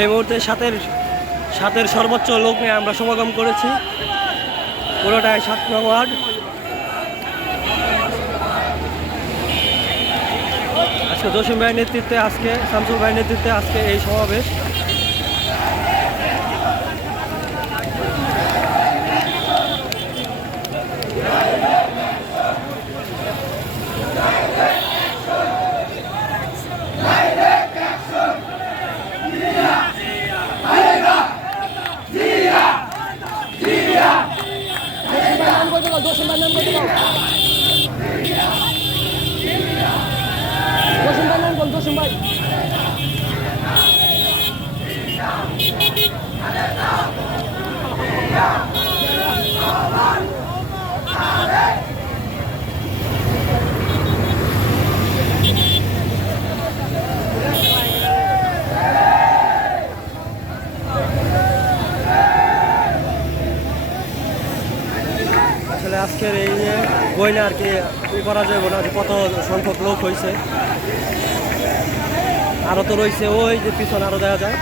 এই মুহূর্তে সাতের সর্বোচ্চ লোক নিয়ে আমরা সমাগম করেছি পুরোটাই 7 নং ওয়ার্ড। আজকে জসিম ভাইয়ের নেতৃত্বে, শামসুল ভাইয়ের নেতৃত্বে আজকে এই সমাবেশ। আসলে আজকের এই বইনা আর কি করা যাবে না যে কত সংখ্যক লোক হয়েছে, আরো তো রয়েছে ওই যে পিছনে আরো দেখা যায়।